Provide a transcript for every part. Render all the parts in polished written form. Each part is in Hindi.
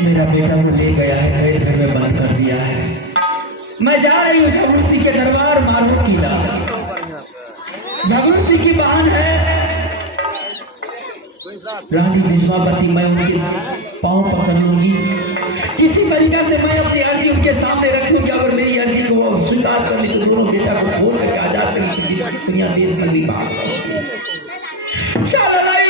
मेरा बेटा को ले गया है, मेरे घर में बंद कर दिया है। मैं जा रही हूँ झगड़ू सिंह के दरबार मारो किला। झगड़ू सिंह की बहन है रानी विश्वावती, मैं उनके पांव पकड़ लूंगी। किसी तरीका से मैं अपनी अर्जी उनके सामने रखूंगी। अगर मेरी अर्जी को वो स्वीकार कर ली तो दोनों बेटा को खोल करके आजाद कर दुनिया देश में भी बात चल रही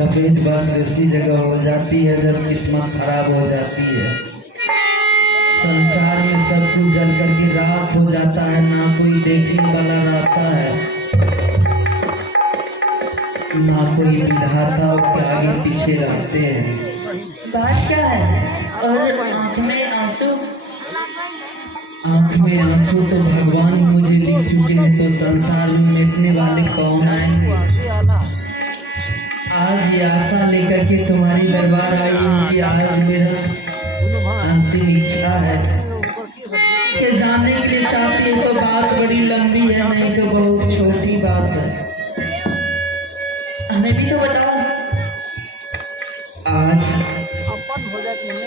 सफेद वस्त्र ऐसी जगह हो जाती है जब किस्मत खराब हो जाती है। संसार में सब कुछ जल कर के राख हो जाता है, ना कोई देखने वाला रहता है, ना कोई विधाता उसके आगे पीछे रहते हैं। बात क्या है? और आंख में आंसू आंख में आंसू तो भगवान मुझे लिख चुके हैं, तो संसार में मिटने वाले कौन आए। आज ये आशा लेकर के तुम्हारी दरबार आई हूँ कि आज मेरा अंतिम इच्छा है कि जानने के लिए चाहती है तो बात बड़ी लंबी है, नहीं तो बहुत छोटी बात है। हमें भी तो बताओ। आज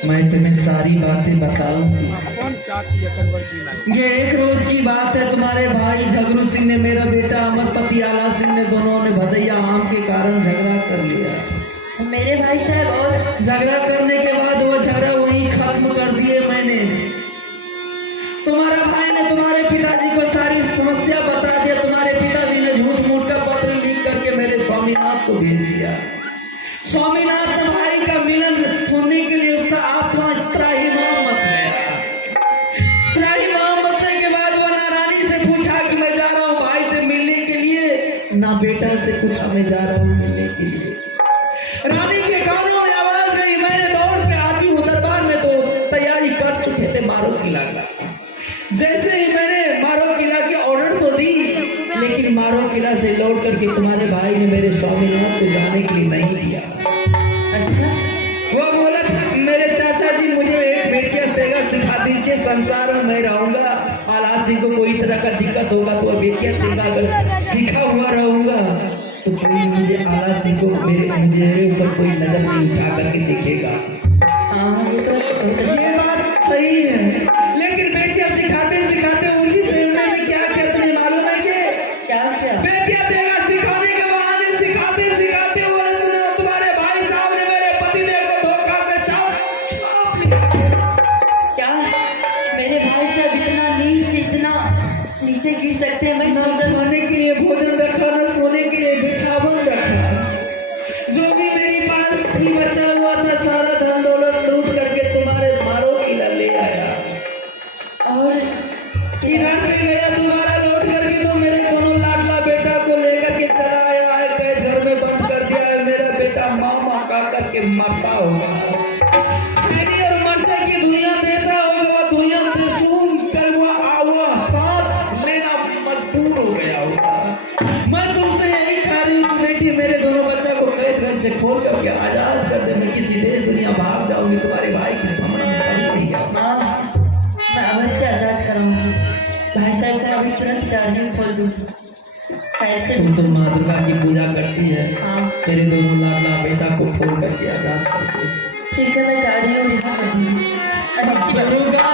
मैं तुम्हें सारी बातें बताऊंगी। ये एक रोज की बात है, तुम्हारे भाई झगरू सिंह ने मेरा बेटा अमरपति आला सिंह ने, दोनों ने भदैया आम के कारण झगड़ा कर लिया। मेरे भाई साहब, और झगड़ा करने के बाद वो झगड़ा वहीं खत्म कर दिए मैंने। तुम्हारा भाई ने तुम्हारे पिताजी को सारी समस्या बता दिया। तुम्हारे पिताजी ने झूठ मूठ का पत्र लिख करके मेरे स्वामीनाथ को भेज दिया। स्वामीनाथ भाई का मिलन सुनने के लिए उसका आत्मा त्राहिमाम मच गया। त्राहिमाम मचने के बाद वह ना रानी से पूछा कि मैं जा रहा हूँ भाई से मिलने के लिए, ना बेटा से पूछा मैं जा रहा हूँ मिलने के लिए। रानी के कानों में आवाज गई, मैंने दौड़ के आती हूँ दरबार में, तो तैयारी कर चुके थे मारो किला का। जैसे ही मैंने मारो किला की ऑर्डर तो दी, लेकिन मारो किला से लौट करके तुम्हारे भाई ने मेरे स्वामीनाथ को जाने के लिए नहीं दिया। वो बोला मेरे चाचा जी मुझे एक बेटिया देगा, सिखा दीजिए, संसार में मैं रहूंगा, आलासी को कोई तरह का दिक्कत होगा तो बेटिया देगा, अगर सीखा हुआ रहूंगा तो कोई मुझे आलासी को मेरे ऊपर कोई नजर नहीं उठा करके देखेगा। ये बात सही है, लेकिन बेटिया सिखाते सिखाते उसी से में क्या क्या तुम्हें मालूम है कि क्या क्या बेटिया देगा सिखाने के बहाने सिखाते सिखाते तुम्हारे भाई साहब ने मेरे पतिदेव को धोखा से छाप लिया। क्या मेरे भाई साहब इतना नीचे गिर सकते हैं? मैं ना खाने के लिए भोजन रखा, ना सोने के लिए बिछावन रखा, जो भी मेरे पास भी बचा हुआ था सारा धन दौलत लूट करके तुम्हारे मारो किला ले आया, और इधर से गया तुम्हारा लौट करके तो मेरे दोनों लाडला बेटा को लेकर के चला आया है, कैद घर में बंद कर दिया है। मेरा बेटा मामा का करके मरता होगा, मेरी और मर्चा की दुनिया देता होगा, वह दुनिया से सूंघ कर वह आवा सांस लेना मजबूर हो गया होगा। मैं तुमसे यही कह रही हूँ बेटी, मेरे दोनों बच्चा को कैद घर से खोल करके आजाद कर दे। मैं किसी देश दुनिया भाग जाऊंगी, तुम्हारे भाई की सामने नहीं आऊंगा। मैं अवश्य आजाद कराऊंगी। भाई साहब को अभी तुरंत चार्जिंग खोल दूँ। ऐसे तुम तो माँ दुर्गा की पूजा करती है, हाँ तेरे दोनों लाडला बेटा को खोल करके आजाद कर दे। ठीक है, मैं जा रही हूँ, यहाँ कर दूँगी। अच्छी बात है। दुर्गा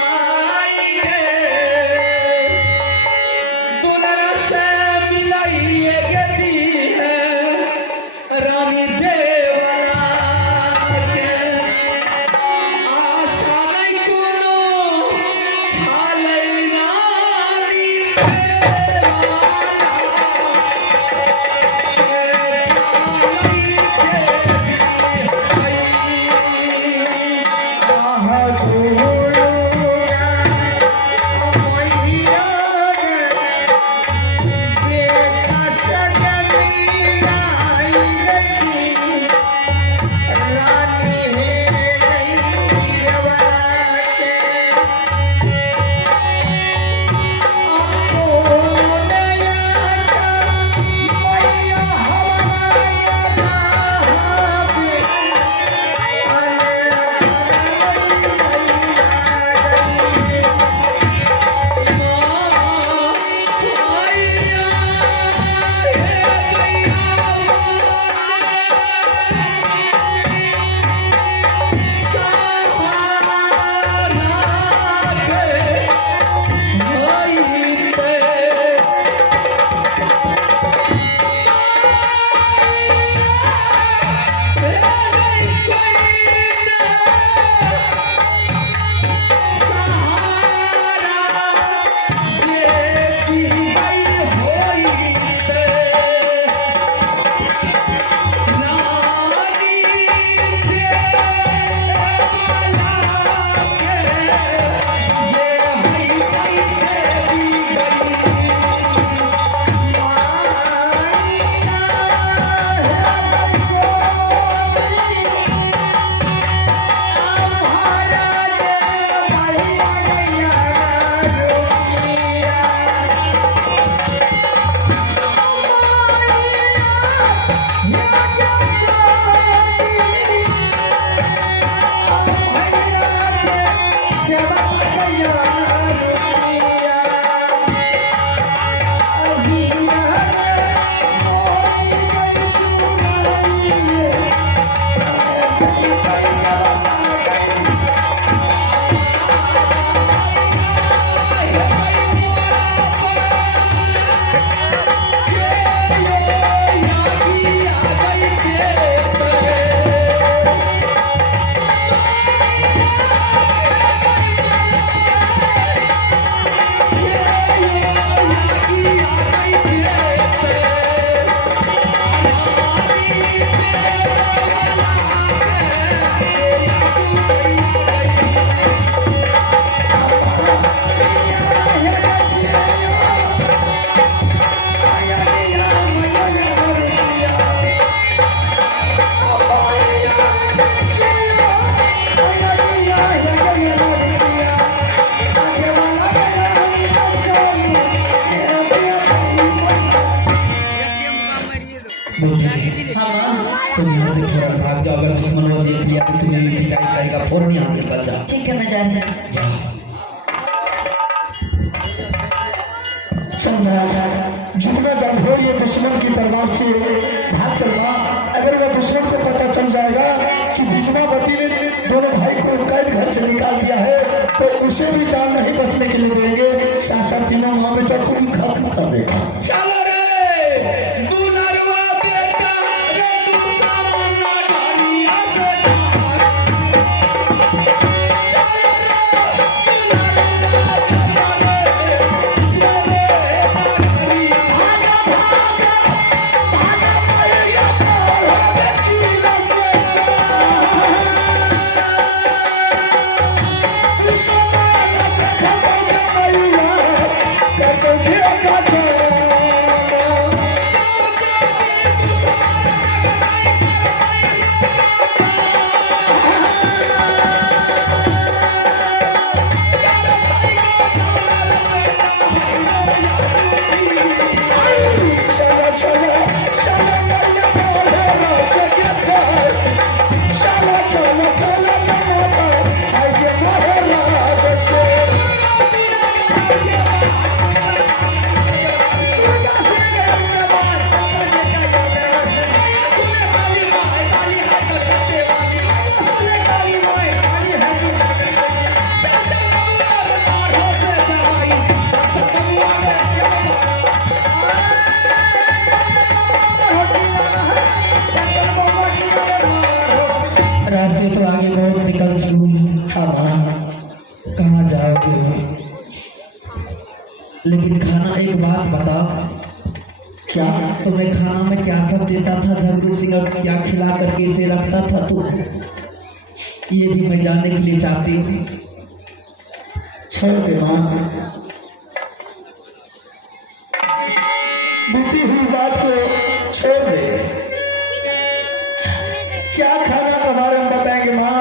माई गे, दुल्हन से मिलाइए गती है, रानी देवला के आशा नहीं कोनो छालई रानी देवला छालई देवी आई आहा कि तू यही ठिकाने करेगा, फौरन यहाँ से निकल जा। ठीक है, मैं जा रही हूँ। जितना जल्द हो ये दुश्मन की दरबार से भाग चलना। अगर वह दुश्मन को पता चल जाएगा कि भीष्मावती ने दोनों भाई को कैद घर से निकाल दिया है तो उसे भी जान नहीं बचने के लिए देंगे। साथ साथ तीनों माँ बेटा को भी खत्म कर देगा। चलो रे दुलरवा बेटा रे दूसरा मन्ना ढालिया से भाग। चलो रे दुलरवा बेटा रे दूसरा ढालिया भागा भागा भागा मैया पार होवे किला से रास्ते तो आगे बहुत निकल चुके। हाँ कहाँ जाओगे? लेकिन खाना एक बात बता, क्या तुम्हें खाना में क्या सब देता था? झगड़ू सिंह और क्या खिला करके इसे रखता था तू? ये भी मैं जानने के लिए चाहती हूँ। छोड़ दे माँ, बीती हुई बात को छोड़ दे। क्या खाना के बारे में बताएंगे माँ?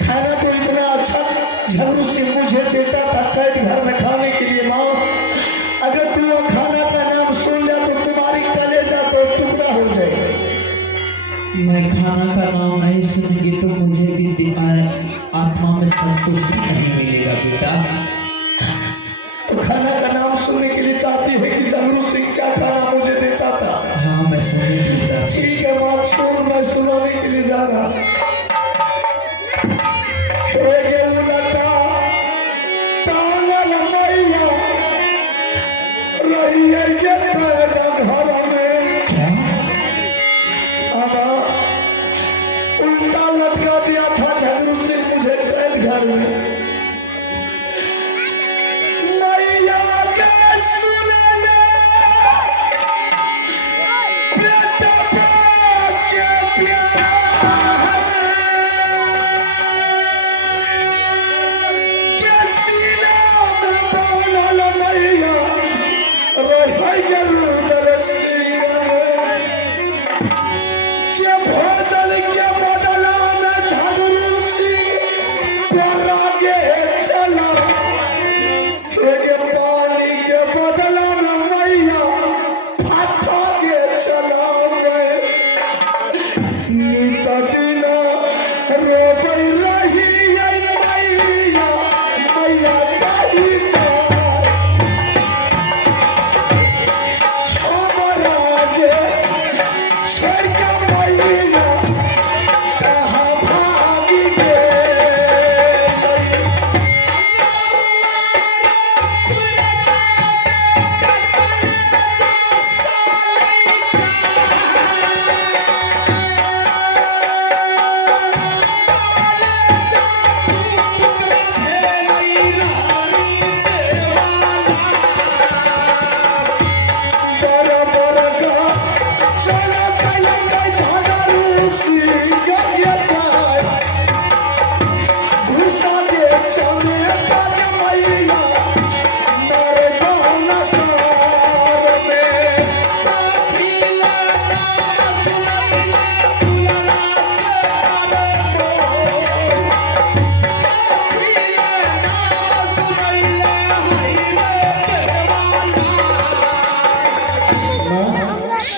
खाना तो इतना अच्छा झगड़ू से मुझे देता था कैद घर में खाने के लिए माँ। अगर तू वो खाना का नाम सुन लिया तो तुम्हारी कलेजा तो टुकड़ा हो जाएगा। मैं खाना का नाम नहीं सुनूंगी तो मुझे भी आत्मा में संतुष्टि नहीं मिलेगा बेटा। तो खाना का नाम सुनने के लिए चाहती है कि झगड़ू सिंह क्या खाना मुझे देता था? हाँ मैं सुनने के लिए चाहती। ठीक है माँ, छोड़, मैं सुनाने के लिए जा रहा। हे गेलुलटा तांगल मैया रहिए के पैदा घर में। क्या? आना उल्टा लटका दिया था झगड़ू सिंह मुझे कैद घर में। मैया के सुने ले बेटा के प्यार के सीना में बोलल मैया रह गेल दरसिया के भोजन के बदला में झगड़ू सिंह पर आगे चला। के पानी के बदला में मैया फाटा के चला गए। नित दिन रोबै रही मैया मैया कही जाए हमारा के छोड़ के मैया कहाँ भागी गए।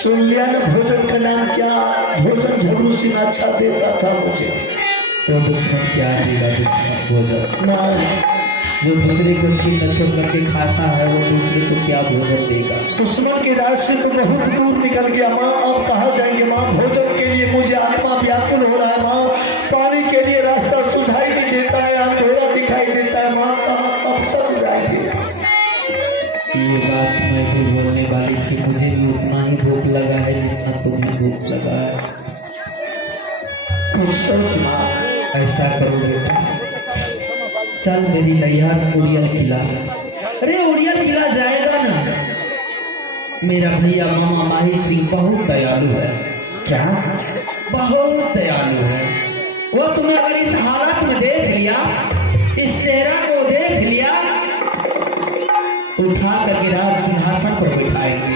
सुन लिया ना भोजन का नाम क्या? भोजन झगड़ू सिंह अच्छा देता था मुझे। वो दुश्मन क्या देगा, दुश्मन भोजन। माँ जो दूसरे को छीन छोड़ करके खाता है वो दूसरे को क्या भोजन देगा। दुश्मन के राज से तो बहुत दूर निकल गया माँ, अब कहाँ जाएंगे माँ। भोजन के लिए मुझे आत्मा व्याकुल हो रहा है माँ, पानी के लिए रास्ता सुझाई नहीं देता है, अंधेरा दिखाई देता है माँ, कहाँ कब तक जाएंगे। ये बात मैं भी बोलने वाली थी, मुझे भी उतना ही भूख लगा है जितना तुम्हें भूख लगा है। कुछ सोच माँ। ऐसा करो बेटा, चल मेरी नैहर उड़ियल किला। अरे उड़ियल किला जाएगा ना, मेरा भैया मामा माहिर सिंह बहुत दयालु है। क्या? बहुत दयालु है वो। तुम्हें अगर इस हालत में देख लिया, इस चेहरा को देख लिया, उठा करके राज सिंहासन पर बिठाएंगे,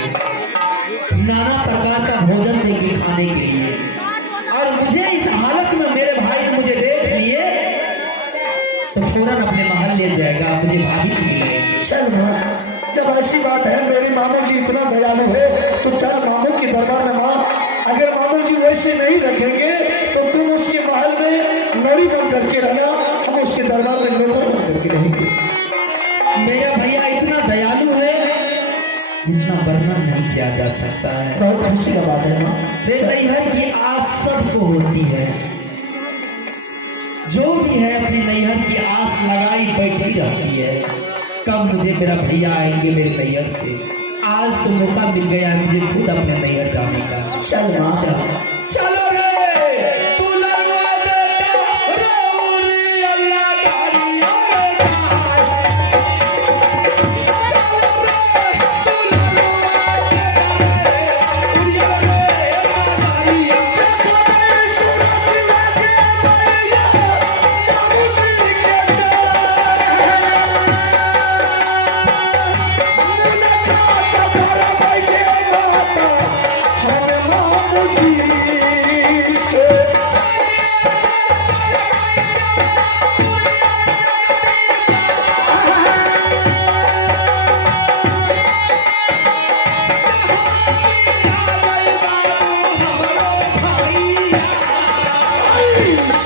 नाना प्रकार का भोजन देंगे खाने के लिए। और मुझे इस हालत में मेरे भाई को मुझे देख लिए तो फौरन अपने महल ले जाएगा, मुझे भाभी से मिलेगी। चल माँ, जब ऐसी बात है, मेरे मामू जी इतना दयालु है तो चल मामू के दरबार में माँ। अगर मामू जी वैसे नहीं रखेंगे तो तुम उसके महल में नड़ी बन करके रहना, हम उसके दरबार में नौकर बन करके रहेंगे। मेरा भैया इतना दयालु है जितना वर्णन नहीं किया जा सकता है। बहुत खुशी का बात है माँ। नैहर की आस सबको होती है, जो भी है अपनी नैहर की आस लगाई बैठी रहती है, कब मुझे मेरा भैया आएंगे मेरे नैहर से। आज तो मौका मिल गया है मुझे खुद अपने नैहर जाने का। चल माँ चलो रे तू लड़वा बेटा रौरी अल्लाह गाली और गाय। चलो रे तू लड़वा बेटा उड़िया रे गाली और सूरत लगे मैया मामू जी के मुलाकात कर बैठे माता हम मामू जी से।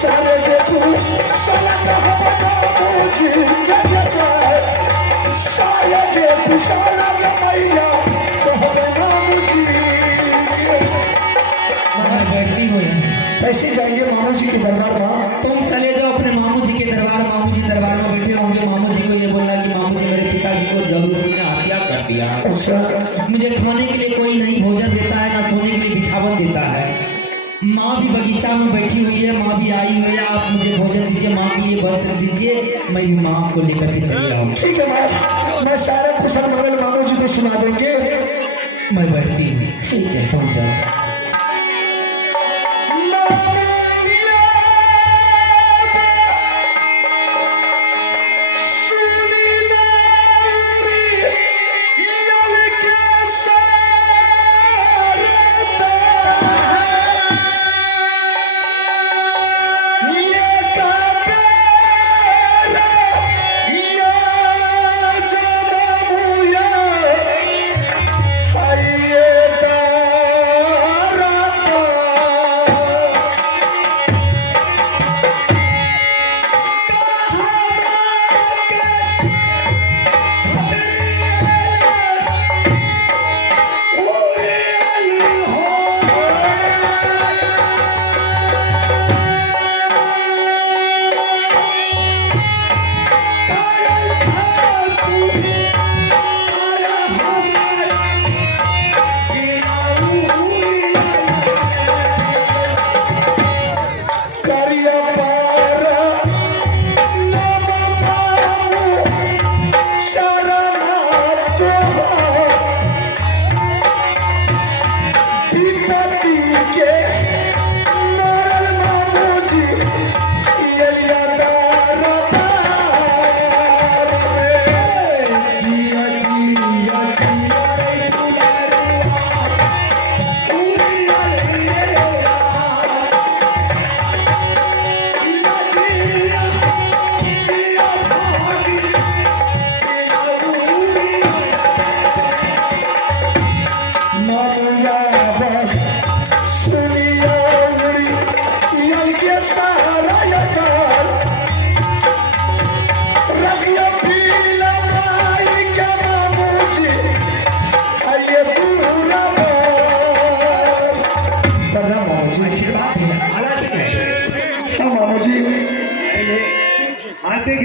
सारे देखो सड़क मामू जी के जाए, साले देखो साले मैया तो हम मामू जी के। मैं बैठती हूँ यहाँ। कैसे जाएंगे मामू जी के दरबार में? तुम चले जाओ अपने मामू जी के दरबार। मामू जी दरबार में बैठे होंगे, मामू जी को ये बोला कि मामू जी मेरे पिताजी को जबरदस्ती ने हत्या कर दिया। अच्छा मुझे खाने के लिए कोई नहीं भोजन देता है, ना सोने के लिए बिछावन देता है। माँ भी बगीचा में बैठी हुई है, माँ भी आई हुई है, आप मुझे भोजन दीजिए, माँ के लिए वस्त्र दीजिए, मैं भी माँ को लेकर के चली आऊँ। ठीक है मैं सारे कुशल मंगल मामू जी को सुना देंगे। मैं बैठती हूँ। ठीक है तुम जाओ।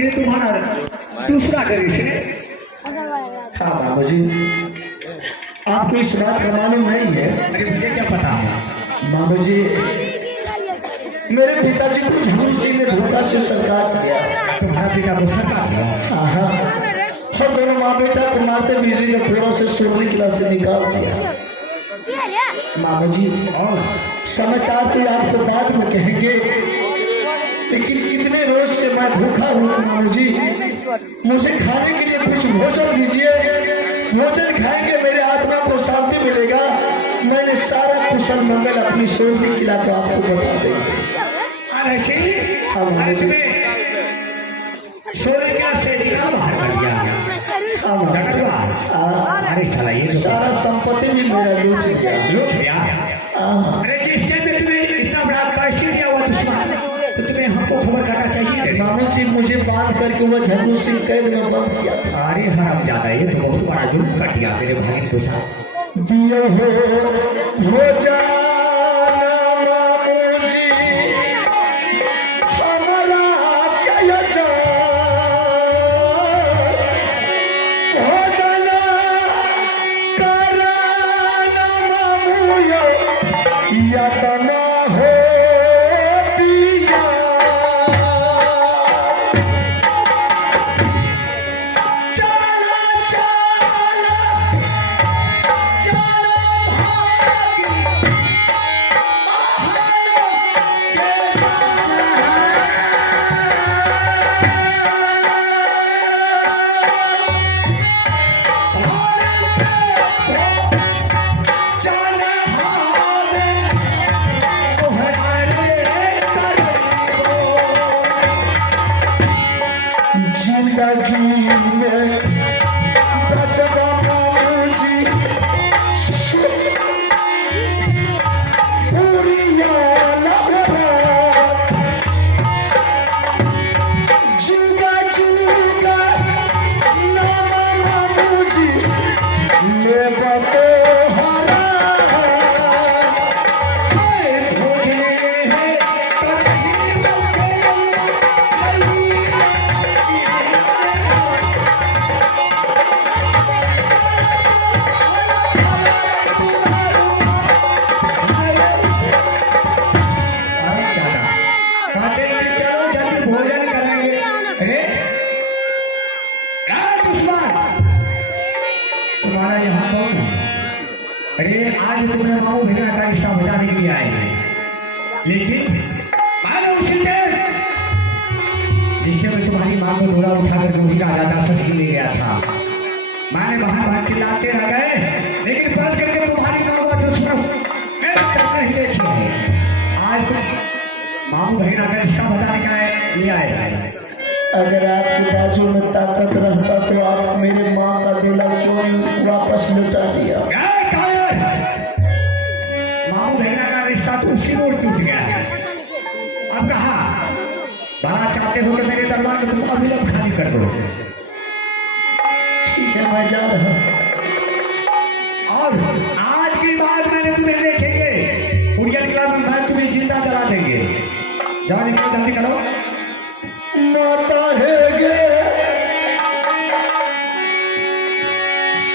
ये तुम्हारा दूसरा ड्रेस है। हाँ बाबू जी, आपको इस बात का मालूम नहीं है? अरे मुझे क्या पता है बाबू जी, मेरे पिताजी को झांसी सिंह ने धोखा से सरकार किया। तुम्हारा पिता को सरकार दिया। हाँ हाँ, हम दोनों माँ बेटा को मारते बिजली के खोरों से सोलह किला से निकाल दिया। मामू जी, और समाचार तो आपको बाद में कहेंगे, लेकिन कितने रोज से मैं भूखा हूँ मामू जी। मुझे खाने के लिए कुछ भोजन दीजिए। भोजन खाएंगे मेरे आत्मा को शांति मिलेगा। मैंने सारा कुशल मंगल अपनी सोलह किला को आपको बता देंगे। ऐसे हाँ मामू जी। सोलह किला से निकाल बाहर कर दिया। हाँ मामू जी। अरे साला ये तो सारा संपत्ति भी मेरा लूट गया। लूट गया। हाँ। अरे जिस टाइम में तुम्हें इतना बड़ा कष्ट दिया हुआ दुश्मन, तो तुम्हें हमको खबर करना चाहिए। मामू जी, मुझे बांध करके वह झन्नू सिंह कैद में बंद किया था। अरे हराम ज्यादा, ये तो बहुत बड़ा जुल्म कर दिया मेरे भाई को साथ। दियो हो जाना मामू जी, हमारा क्या जान हो जाना कराना मामू यो, यातना हो पिया। जिंदगी में बचना मामू जी, पूरी जुगा जुगा नाम मामू जी, ले बतो हरा तुम्हारा यहाँ कौन है? अरे आज तुमने मामू भेजना का रिश्ता बजाने के लिए आए हैं, लेकिन मानो उसी टाइम जिस टाइम तुम्हारी माँ को डोला उठा कर वही राजा सच ले गया था। मैंने बाहर चिल्लाते रह गए, लेकिन पल करके तुम्हारी माँ का दुश्मन नहीं देखी है। आज तुम मामू भेजना का रिश्ता बजाने का लिए आए हैं। अगर आपके बाजू में ताकत रहता तो आप मेरे माँ का दूल्हा क्यों वापस लौटा दिया? मामू बहना का रिश्ता तो उसी ओर टूट गया है। अब कहा बड़ा चाहते हो तो मेरे दरबार में तुम अविलंब खाली कर दो। ठीक है, मैं जा रहा हूँ। और आज की बात मैंने तुम्हें देखेंगे, उड़ियन क्लब में मैं तुम्हें जिंदा जला देंगे। जाने की जल्दी करो। माता है गे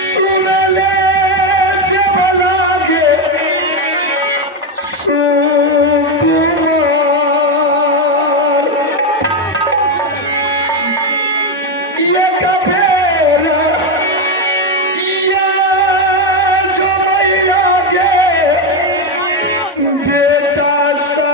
सुन ले जब लागे सुकुमार, ये कबीर ये जो मैया गे बेटा सा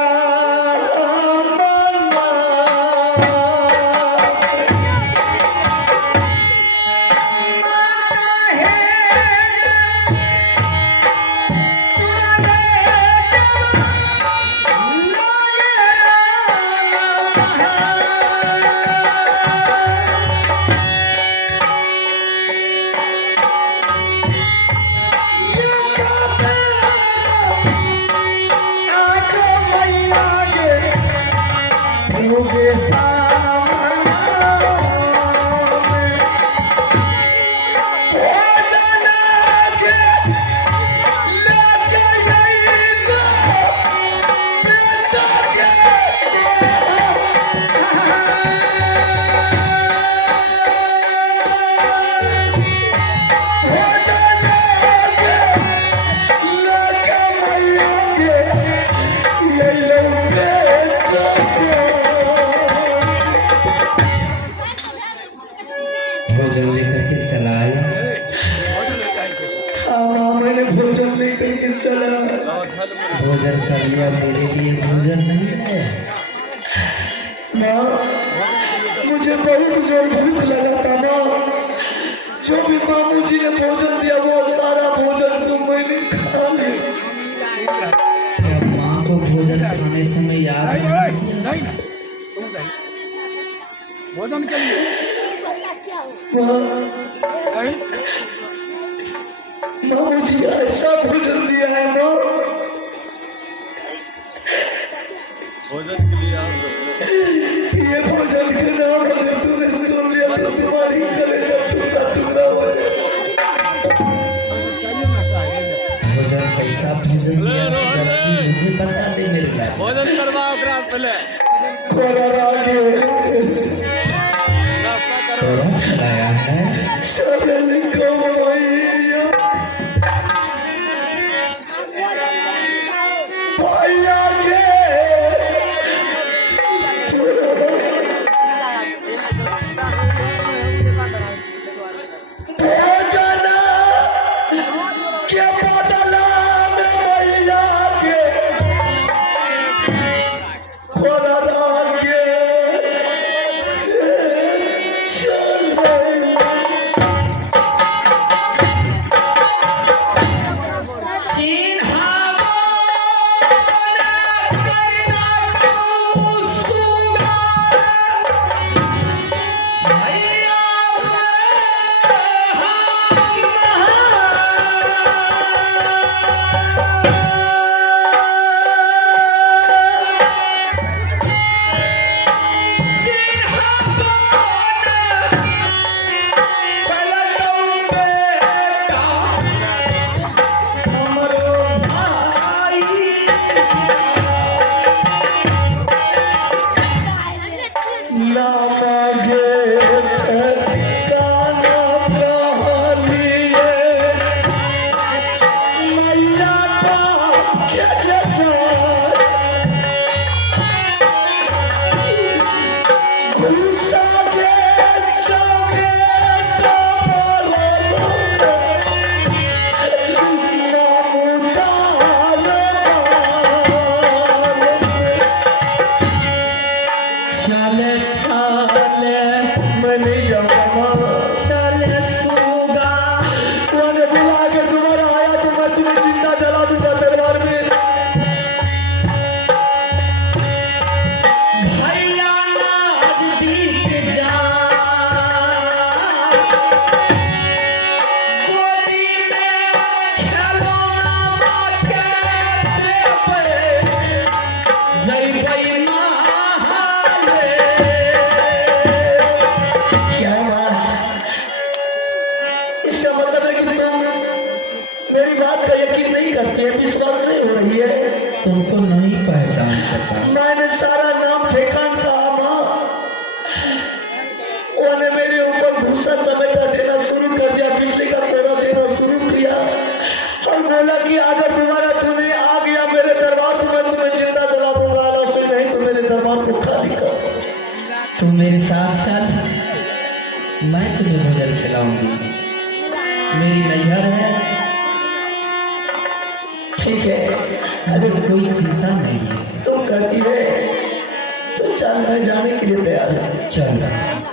भोजन लेकर के चला आया। हाँ माँ, मैंने भोजन लेकर के चला। भोजन कर लिया, मेरे लिए भोजन नहीं है। माँ, मुझे बहुत जोर भूख लगा था माँ। जो भी मामू जी ने भोजन दिया वो सारा भोजन तो मैंने खा लिया। क्या माँ को भोजन खाने समय याद नहीं? भोजन के लिए मामू जी ऐसा भोजन दिया है माँ, भोजन के लिए ये भोजन के नाम अगर तूने सुन लिया तो तुम्हारी कलेजा टुकड़ा टुकड़ा हो जाए। भोजन कैसा भोजन दिया है, जल्दी मुझे बता दे मेरे भाई। भोजन करवाओ पहले, नाश्ता करो। थोड़ा चलाया है। चले भैया के भोजन के बदला में भैया के खोरा के विश्वास नहीं हो रही है। तुमको नहीं पहचान सका। मैंने सारा नाम ठेकान कहा माँ, उन्होंने मेरे ऊपर भूसा चमेटा देना शुरू कर दिया, बिजली का कोड़ा देना शुरू किया और बोला कि अगर दोबारा तुम्हें आ गया मेरे दरबार तो मैं तुम्हें जिंदा जला दूंगा, ऐसे नहीं तो मेरे दरबार को खाली कर दो। तुम मेरे साथ चल, मैं तुम्हें भोजन खिलाऊंगी। मेरी नैहर है, ठीक है, अगर कोई चिंता नहीं है। तुम कहती है तो चल, मैं जाने के लिए तैयार हूँ। चल।